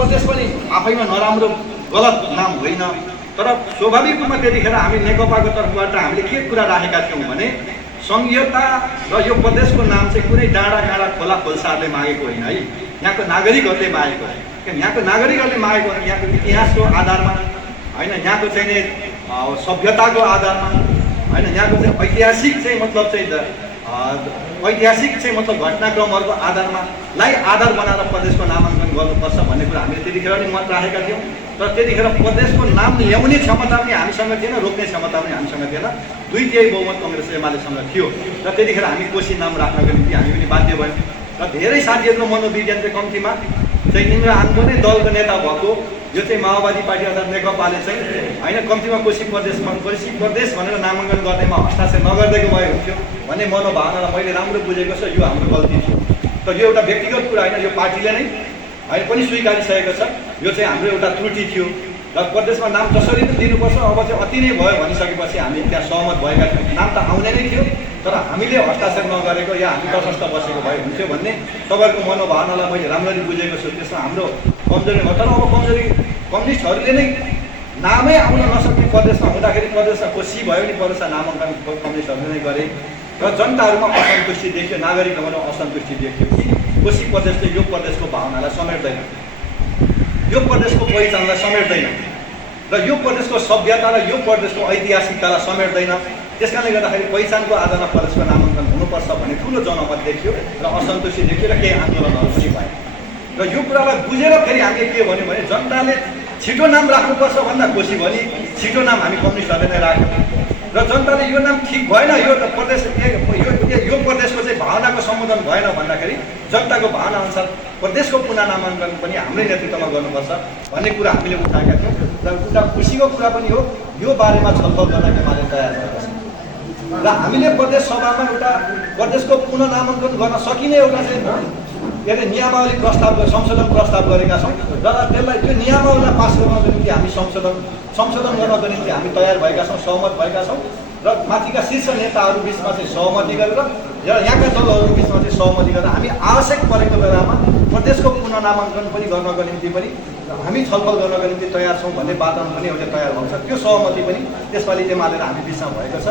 प्रदेश पनि आफैमा नराम्रो गलत नाम होइन, तर स्वाभाविक रूपमा त्यतिखेर हामी नेकपाको तर्फबाट हामीले के कुरा राखेका थियौँ भने सङ्घीयता र यो प्रदेशको नाम चाहिँ कुनै डाँडा काँडा खोला खोल्साहरूले मागेको होइन है, यहाँको नागरिकहरूले मागेको हो। यहाँको नागरिकहरूले मागेको हो, यहाँको इतिहासको आधारमा होइन, यहाँको चाहिँ नि सभ्यताको आधारमा होइन, यहाँको चाहिँ ऐतिहासिक चाहिँ मतलब घटनाक्रमहरूको आधारमा आधार बनाएर प्रदेशको नामाङ्कन गर्नुपर्छ भन्ने कुरा हामीले त्यतिखेर नि मत राखेका थियौँ। तर त्यतिखेर प्रदेशको नाम ल्याउने क्षमता पनि हामीसँग थिएन, रोक्ने क्षमता पनि हामीसँग थिएन। 2/3 बहुमत कङ्ग्रेस एमालेसँग थियो र त्यतिखेर हामी कोशी नाम राख्नको निम्ति हामी पनि बाध्य भयौँ। र धेरै साथीहरूको मनोविज्ञान चाहिँ कम्तीमा चाहिँ इन्द्र आङको नै दलको नेता भएको यो चाहिँ माओवादी पार्टी अर्थात् नेकपाले चाहिँ होइन कम्तीमा कोशी प्रदेश भनेर नामाङ्कन गर्नेमा हस्ताक्षर नगरिदिएको भए हुन्थ्यो भन्ने मनोभावनालाई मैले राम्रो बुझेको छ। यो हाम्रो गल्ती थियो, तर यो एउटा व्यक्तिगत कुरा होइन, यो पार्टीले नै होइन पनि स्वीकारिसकेको छ। यो चाहिँ हाम्रो एउटा त्रुटि थियो र प्रदेशमा नाम जसरी पनि दिनुपर्छ अब चाहिँ अति नै भयो भनिसकेपछि हामी त्यहाँ सहमत भएका थियौँ। नाम त आउने नै थियो, तर हामीले हस्ताक्षर नगरेको या हामी तटस्थ बसेको भए हुन्थ्यो भन्ने तपाईँहरूको मनोभावनालाई मैले राम्ररी बुझेको छु। त्यसमा हाम्रो कमजोरी भयो, तर अब कम्युनिस्टहरूले नै नामै आउन नसक्ने प्रदेशमा हुँदाखेरि प्रदेशमा कोशी भयो नि प्रदेशमा नामाङ्कन कम्युनिस्टहरूले नै गरे र जनताहरूमा असन्तुष्टि देखियो, नागरिकहरूमा असन्तुष्टि देखियो कि कोशी प्रदेशले यो प्रदेशको भावनालाई समेट्दैन, यो प्रदेशको पहिचानलाई समेट्दैन र यो प्रदेशको सभ्यता र यो प्रदेशको ऐतिहासिकतालाई समेट्दैन। त्यसकारणले गर्दाखेरि पहिचानको आधारमा प्रदेशको नामाङ्कन हुनुपर्छ भन्ने ठुलो जनमत देखियो र असन्तुष्टि देखियो र केही आन्दोलनहरू पनि भए। र यो कुरालाई बुझेर फेरि हामीले के भन्यो भने जनताले छिटो नाम राख्नुपर्छ भन्दा कोशी भने छिटो नाम हामी कम्युनिस्टहरूले नै राख्यौँ र जनताले यो नाम ठिक भएन, यो प्रदेश यो प्रदेशको चाहिँ भावनाको सम्बोधन भएन भन्दाखेरि जनताको भावना अनुसार प्रदेशको पुनः नामाङ्कन पनि हाम्रै नेतृत्वमा गर्नुपर्छ भन्ने कुरा हामीले उठाएका थियौँ। र एउटा खुसीको कुरा पनि हो, यो बारेमा छलफल गर्न एमाले तयार भएको छ र हामीले प्रदेश सभामा एउटा प्रदेशको पुनः नामाङ्कन गर्न सकिने एउटा चाहिँ के अरे नियमावली संशोधन प्रस्ताव गरेका छौँ र त्यसलाई त्यो नियमावलीलाई पास गर्नको निम्ति हामी संशोधन गर्नको निम्ति हामी तयार भएका छौँ, सहमत भएका छौँ र माथिका शीर्ष नेताहरू बिचमा चाहिँ सहमति गरेर यहाँका दलहरू बिचमा चाहिँ सहमति गरेर हामी आवश्यक परेको बेलामा प्रदेशको पुनः नामाङ्कन पनि गर्नको निम्ति पनि हामी छलफल गर्नको निम्ति तयार छौँ भन्ने वातावरण पनि एउटा तयार भएको छ। त्यो सहमति पनि त्यसपालि एमाले र हामी बिचमा भएको छ।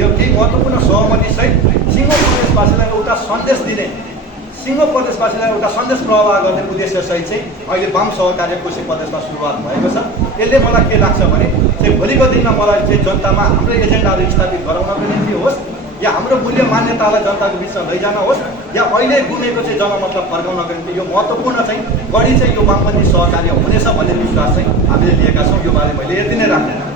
यो केही महत्त्वपूर्ण सहमति सहित सिङ्गो प्रदेशवासीलाई एउटा सन्देश दिने, सिङ्गो प्रदेशवासीलाई एउटा सन्देश प्रवाह गर्ने उद्देश्य सहित चाहिँ अहिले वाम सहकार्य कोशी प्रदेशमा सुरुवात भएको छ। यसले मलाई के लाग्छ भने चाहिँ भोलिको दिनमा मलाई चाहिँ जनतामा हाम्रो एजेन्डाहरू स्थापित गराउनको निम्ति होस् या हाम्रो मूल्य मान्यतालाई जनताको बिचमा लैजान होस् या अहिले गुमेको चाहिँ जनमतलाई फर्काउनको निम्ति यो महत्त्वपूर्ण चाहिँ बढी चाहिँ यो वामपन्थी सहकार्य हुनेछ भन्ने विश्वास चाहिँ हामीले लिएका छौँ। यो बारे मैले यति नै राख्छु।